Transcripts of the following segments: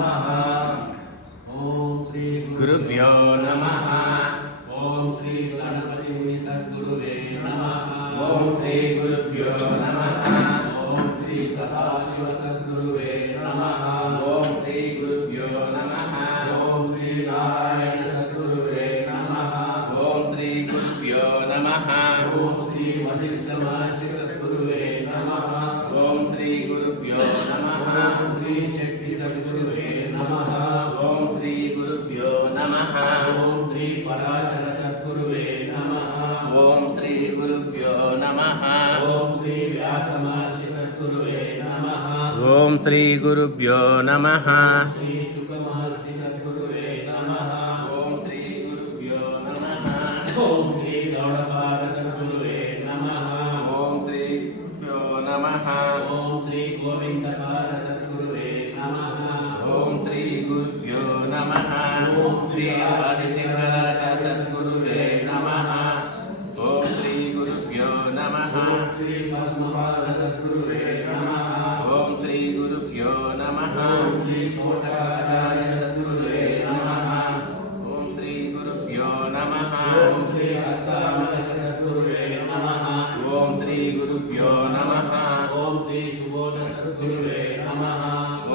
नमः। ओम श्री गुरुभ्यो नमः। ओम श्री गणपति मुनि सद्गुरुवे नमः। ओम श्री गुरुभ्यो नमः। ओम श्री सदाशिव सद्गुरुवे नमः। ओम श्री गुरुभ्यो नमः। ओम श्री नारायण सद्गुरुवे नमः। ओम श्री गुरुभ्यो नमः। ओम श्री वशिष्ठ महर्षि सद्गुरुवे नमः। ओम श्री गुरुभ्यो नमः। ओम श्री शक्ति सद्गुरुवे नमः। ओम श्री गुरुभ्यो नमः। ओम श्री पराशर सद्गुरुवे नमः। ओम श्री गुरुभ्यो नमः। ओम श्री व्यास महर्षि सद्गुरुवे नमः। ओम श्री गुरुभ्यो नमः। श्री शुक महर्षि सद्गुरुवे नमः। ओम श्री गुरुभ्यो नमः। ओम श्री गौड़पाद सद्गुरुवे नमः। ओम श्री गुरुभ्यो नमः। ओम श्री गोविंदपाद सद्गुरुवे नमः। ओम श्री गुरुभ्यो नमः। ओम श्री आदिशंकराचार्य सद्गुरुवे नमः। ओम श्री गुरुभ्यो नमः। ओम श्री पद्मपाद सद्गुरुवे नमः। ओम श्री गुरुभ्यो नमः। ओम श्री कोटकाचार्य सद्गुरुवे नमः। ओम श्री गुरुभ्यो नमः। ओम श्री हस्तामलक सद्गुरुवे नमः। ओम श्री गुरुभ्यो नमः। ओम श्री सुबोध सद्गुरुवे नमः।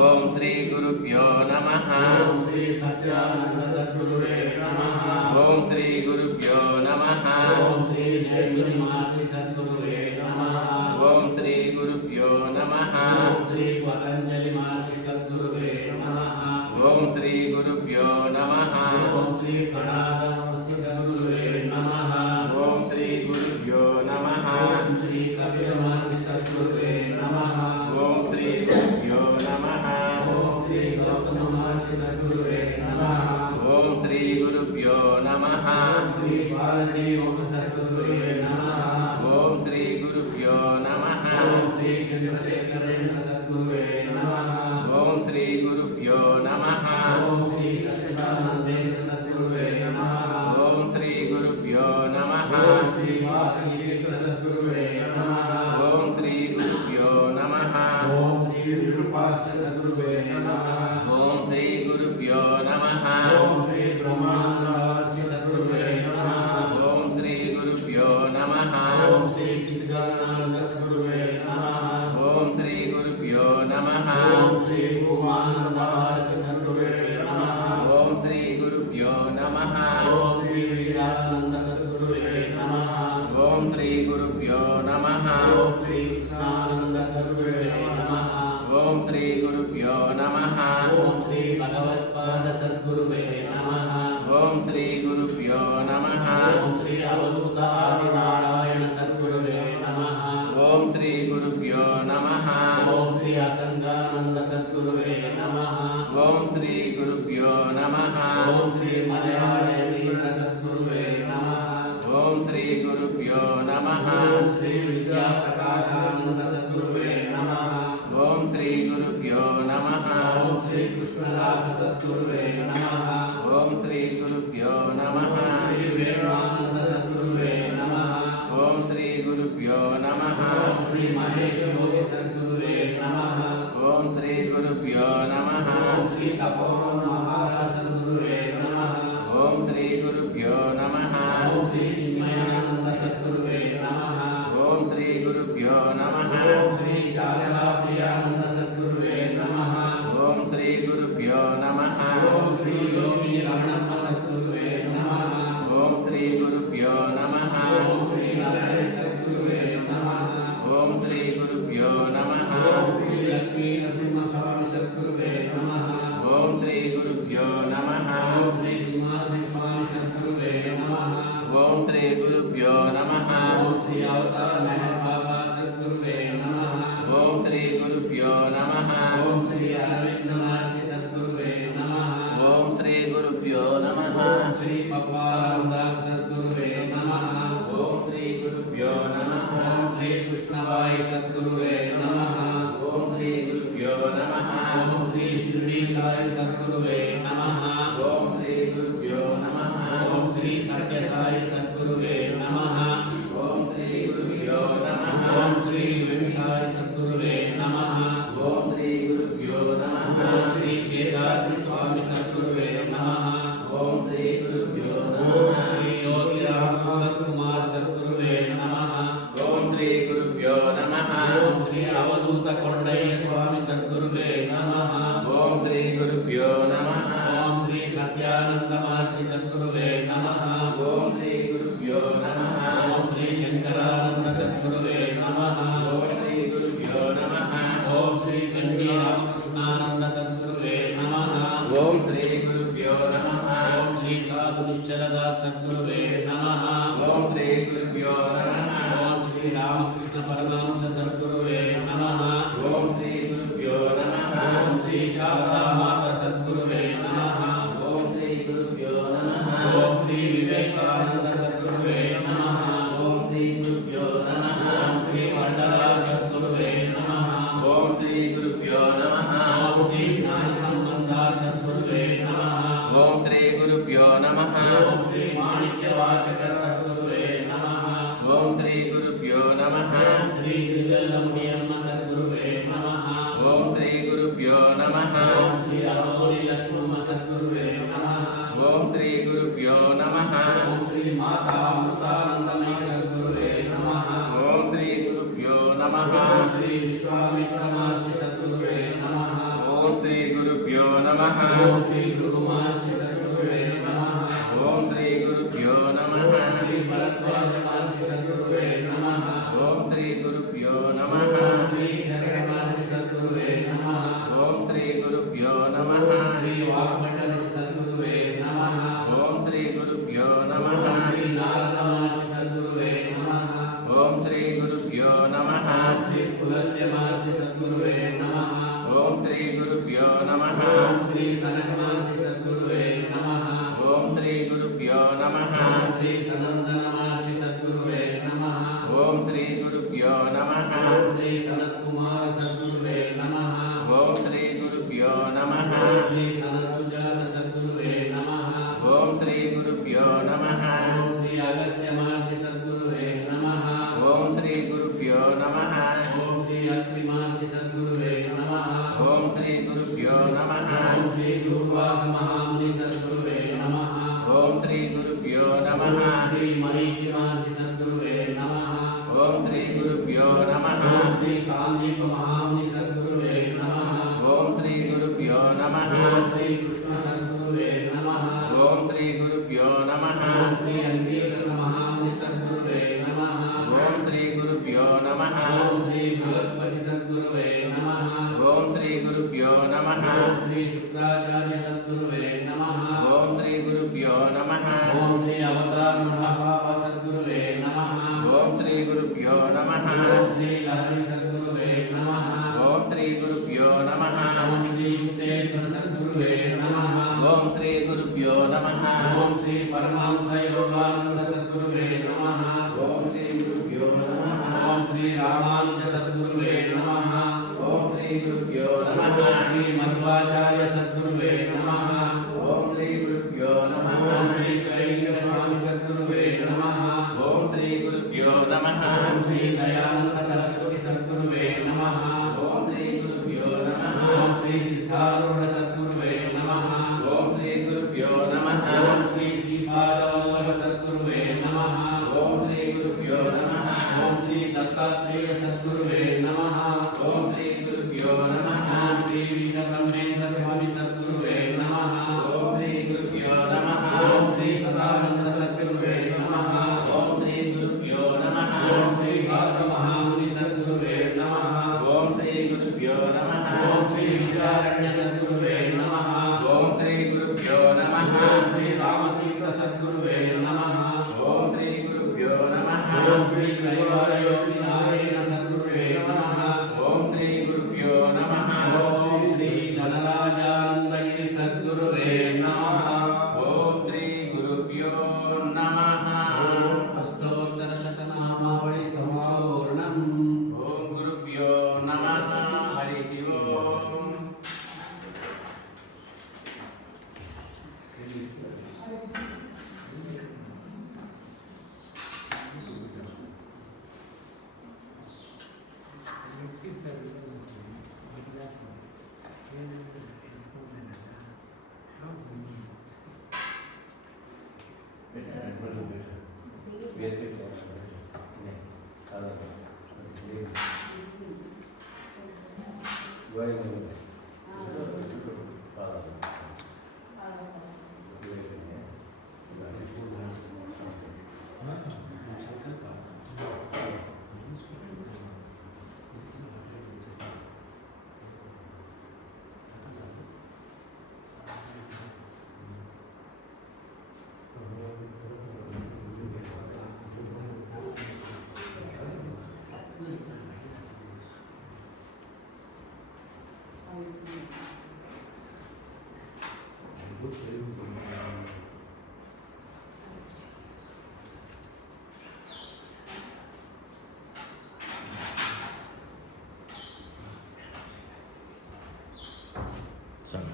ओम श्री गुरुभ्यो नमः। ओम श्री सत्यानंद सद्गुरुवे नमः। ओम श्री गुरुभ्यो नमः। ओम श्री जयगुरु महर्षि सद्गुरुवे नमः। ओम श्री गुरुभ्यो नमः। ओम श्री पतंजलि महर्षि सद्गुरुवे नमः। ओम श्री गुरुभ्यो नमः। ओम श्री गणाध महर्षि सद्गुरुवे नमः। ओम श्री गुरुभ्यो नमः। ओम श्री कपिल महर्षि सद्गुरुवे नमः। ओम श्री गुरुभ्यो नमः। ओम श्री गौतम महर्षि सद्गुरुवे नमः। ओम श्री गुरुभ्यो नमः। ओम श्री पार्वती मुख सद्गुरुवे नमः। ओम श्री गुरुभ्यो नमः। ओम श्री चंद्रशेखरेन्द्र सद्गुरुवे नमः। ओम श्री गुरुभ्यो नमः। ओम श्री सच्चिदानंदेन्द्र सद्गुरुवे नमः। ओम श्री गुरुभ्यो नमः। ओम श्री वासुदेव सद्गुरुवे नमः। ओम श्री गुरुभ्यो नमः। ओम श्री विरूपाक्ष सद्गुरुवे नमः। ओम श्री गुरुभ्यो नमः। ओम श्री ब्रह्मानंद महर्षि सद्गुरुवे नमः। ओम श्री गुरुभ्यो नमः। ओम श्री चिदानंद सद्गुरुवे नमः। ओम श्री गुरुभ्यो नमः। ओम श्री उमानंद महर्षि सद्गुरुवे नमः। ओम श्री गुरुभ्यो नमः। ओम श्री वीरानंद सद्गुरुवे नमः। ओम श्री गुरुभ्यो नमः। ओम श्री कृष्णानंद सद्गुरुवे नमः। ओम श्री गुरुभ्यो नमः। ओम श्री भगवत्पाद सद्गुरुवे नमः। ओम श्री गुरुभ्यो नमः। ओम श्री अवधूत आदिनारायण सद्गुरुवे नमः। ओम श्री गुरुभ्यो नमः। ओम श्री असंगानंद सद्गुरुवे नमः। ओम श्री गुरुभ्यो नमः। ओम श्री मलयाळेन्द्र सद्गुरुवे नमः। ओम श्री गुरुभ्यो नमः। ओम श्री विद्या प्रकाशानंद सद्गुरुवे नमः। ओम श्री गुरुभ्यो नमः। ओम श्री कृष्णदास सद्गुरुवे नमः। ओम श्री गुरुभ्यो नमः। श्री वेणुआनंद सद्गुरुवे नमः। ओम श्री गुरुभ्यो नमः। ओम श्री महेश योगी सद्गुरुवे नमः। ओम श्री गुरुभ्यो नमः। ओम श्री तपोवन महाराज सद्गुरुवे नमः। ओम श्री गुरुभ्यो नमः। ओम श्री चिन्मयानंद सद्गुरुवे नमः। ओम श्री गुरुभ्यो नमः। ओम श्री शारदा प्रियानंद सद्गुरुवे नमः। ओम श्री गुरुभ्यो नमः। ओम श्री योगी रमणप्प सद्गुरुवे नमः। ओम श्री गुरुभ्यो नमः। ओम श्री नरहरि सद्गुरुवे नमः। ओम श्री गुरुभ्यो नमः। ओम श्री लक्ष्मी नरसिंह स्वामी सद्गुरुवे नमः। ओम श्री गुरुभ्यो नमः। ओम श्री सिंहाद्रि स्वामी सद्गुरुवे नमः। ओम श्री गुरुभ्यो नमः। ओम श्री अवतार महर बाबा सद्गुरुवे नमः। ओम श्री गुरुभ्यो नमः। ओम श्री अरविंद महर्षि सद्गुरुवे नमः। ओम श्री गुरुभ्यो नमः। ओम श्री पप्पा रामदास सद्गुरुवे नमः। ओम श्री गुरुभ्यो नमः। ओम श्री कृष्णबाई सद्गुरुवे नमः। ओम श्री गुरुभ्यो नमः। ओम श्री शिरडी साई सद्गुरुवे नमः। ओम श्री गुरुभ्यो नमः। ओम श्री सत्य साई सद्गुरुवे नमः। ओम श्री गुरुभ्यो नमः। ओम श्री विंशाई सद्गुरुवे नमः। ओम श्री गुरुभ्यो नमः। ओम శ్రీ శేషాద్రి స్వామి సద్గురువే నమః. ఓం శ్రీ గురుభ్యో ఓం నమః. శ్రీ యోగిరామ్ సుందర్ కుమార్ సద్గురువే నమః. ఓం శ్రీ గురుభ్యో నమః. ఓం శ్రీ అవధూత కొండయ్య స్వామి సద్గురువే నమః. ఓం శ్రీ గురుభ్యో నమః. ఓం శ్రీ సత్యానంద మహర్షి సద్గురువే నమః. ఓం శ్రీ గురుభ్యో నమః. ఓం శ్రీ శంకరానంద సద్గురువే నమః. ఓం శ్రీ గురుభ్యో నమః. ఓం శ్రీ గండి రామకృష్ణానంద సద్గురువే నమః. ఓం శ్రీ గురుభ్యో నమః. ఓం శ్రీ సాధు నిశ్చలదాస్ సద్గురువే నమః. ఓం శ్రీ గురుభ్యో నమః. ఓం శ్రీ రామకృష్ణ పరమహంస సద్గురువే నమః. ఓం శ్రీ గురుభ్యో నమః. ఓం శ్రీ శారదామాత సద్గురువే నమః. ఓం శ్రీ గురుభ్యో నమః. ఓం శ్రీ వివేకానంద సద్గురువే నమః. ఓం శ్రీ గురుభ్యో నమః. ఓం శ్రీ మండలా సద్గురువే నమః. ఓం శ్రీ గురుభ్యో నమః. ఓం శ్రీ జ్ఞాన సంబంధ సద్గురువే నమః. ఓం శ్రీ గురుభ్యో నమః. ఓం శ్రీ మాణిక్య వాచక సద్గురువే నమః. ఓం శ్రీ గురుభ్యో నమః. ఓం శ్రీ త్రిగల్లమునియమ్మ సద్గురువే నమః. ఓం శ్రీ గురుభ్యో నమః. ఓం శ్రీ అమోలి లక్ష్మమ్మ సద్గురువే నమః. ఓం శ్రీ గురుభ్యో నమః. ఓం శ్రీ మాతా అమృతానందమయ సద్గురువే నమః. ఓం శ్రీ గురుభ్యో నమః. ఓం శ్రీ విశ్వామిత్ర మహర్షి సద్గురువే నమః. ఓం శ్రీ గురుభ్యో నమః. ఓం శ్రీ భృగు మహర్షి సద్గురువే నమః. ఓం శ్రీ గురుభ్యో నమః. ఓం శ్రీ భరద్వాజ మహర్షి సద్గురువే నమః. ఓం శ్రీ గురుభ్యో నమః. ఓం శ్రీ చరక మహర్షి సద్గురువే నమః. ఓం శ్రీ గురుభ్యో నమః. ఓం శ్రీ వాగ్భటర్షి సద్గురువే నమః. ఓం శ్రీ గురుభ్యో నమః. ఓం శ్రీ నారద మహర్షి సద్గురువే నమః. ఓం శ్రీ గురుభ్యో నమః. ఓం శ్రీ పులస్త్య మహర్షి సద్గురువే నమః. ఓం శ్రీ గురుభ్యో నమః. ఓం శ్రీ సనక మహర్షి సద్గురువే నమః. ఓం శ్రీ గురుభ్యో నమః. ఓం శ్రీ సనందన మహర్షి సద్గురువే నమః. ఓం శ్రీ గురుభ్యో నమః. ఓం శ్రీ సనత్ కుమార సద్గురువే నమః. ఓం శ్రీ గురుభ్యో నమః. ఓం శ్రీ సనత్ సుజాత సద్గురువే నమః. ఓం శ్రీ గురుభ్యో నమః. ఓం శ్రీ అగస్త్య మహర్షి సద్గురువే నమః. ఓం శ్రీ గురుభ్యో నమః. ఓం శ్రీ అత్రి మహర్షి సద్గురువే నమః. ఓం శ్రీ గురుభ్యో నమః. ఓం శ్రీ దుర్వాస మహాముని సద్గురువే నమః. ఓం శ్రీ గురుభ్యో నమః. ఓం శ్రీ మరీచి మహర్షి సద్గురువే నమః. ఓం శ్రీ గురుభ్యో నమః. ఓం శ్రీ సాందీప మహాముని సద్గురువే నమః. ఓం శ్రీ గురుభ్యో నమః. ఓం శ్రీ కృష్ణ సద్గురువే నమః. ఓం శ్రీ గురుభ్యో నమః. ఓం శ్రీ అంగీరస మహాముని సద్గురువే నమః. ఓం శ్రీ గురుభ్యో నమః. ఓం శ్రీ బృహస్పతి సద్గురువే నమః. ఓం శ్రీ గురుభ్యో నమః. ఓం శ్రీ శుక్రాచార్య సద్గురువే నమః. ఓం శ్రీ గురుభ్యో నమః. ఓం శ్రీ అవతార్ మహాపాప సద్గురువే నమః. ఓం శ్రీ గురుభ్యో నమః. ఓం శ్రీ లహరి సద్గురువే నమః. ఓం శ్రీ గురుభ్యో నమః. ఓం శ్రీ యుక్తేశ్వర సద్గురువే నమః. ఓం శ్రీ గురుభ్యో నమః. ఓం శ్రీ పరమహంస యోగానంద సద్గురువే నమః. ఓం శ్రీ గురుభ్యో నమః. ఓం శ్రీ రామానుజ సద్గురువే నమః. ఓం శ్రీ గురుభ్యో నమః. ఓం శ్రీ మధ్వాచార్య సద్గురువే నమః. ఓం శ్రీ గురుభ్యో నమః. ఓం శ్రీ త్రైలింగ స్వామి సద్గురువే నమః. ఓం శ్రీ గురుభ్యో నమః. ఓం శ్రీ దయానంద సరస్వతి సద్గురువే నమః. ఓం శ్రీ గురుభ్యో నమః. ఓం శ్రీ సిద్ధారూఢ సద్గురువే నమః. ఓం శ్రీ గురుభ్యో నమః. ఓం శ్రీ శ్రీపాదవల్లభ సద్గురువే నమః. ఓం శ్రీ గురుభ్యో నమః. ఓం శ్రీ దత్తాత్రేయ సద్గురువే నమః. ఓం శ్రీ గురుభ్యో నమః. ఓం శ్రీ వీర బ్రహ్మేంద్ర స్వామి సద్గురువే నమః. ఓం శ్రీ గురుభ్యో నమః. ఓం శ్రీ సదానంద సద్గురువే నమః. ఓం శ్రీ గురుభ్యో నమః. ఓం శ్రీ భారత మహాముని సద్గురువే నమః. ఓం శ్రీ గురుభ్యో నమః. ఓం శ్రీ విద్యారణ్య సద్గురువే నమః. ఓం శ్రీ గురుభ్యో నమః. ఓం శ్రీ రామతీర్థ సద్గురువే నమః. ఓం శ్రీ గురుభ్యో నమః. ఓం శ్రీ కైవార యోగి నారాయణ సద్గురువే నమః. ఓం శ్రీ గురుభ్యో నమః. ఓం శ్రీ ధనరాజానందగిరి సద్గురువే నమః. ఓం శ్రీ గురుభ్యో నమః. అష్టోత్తర శతనామావళి సంపూర్ణం. ఓం గురుభ్యో నమః. హరి ఓం. చాలు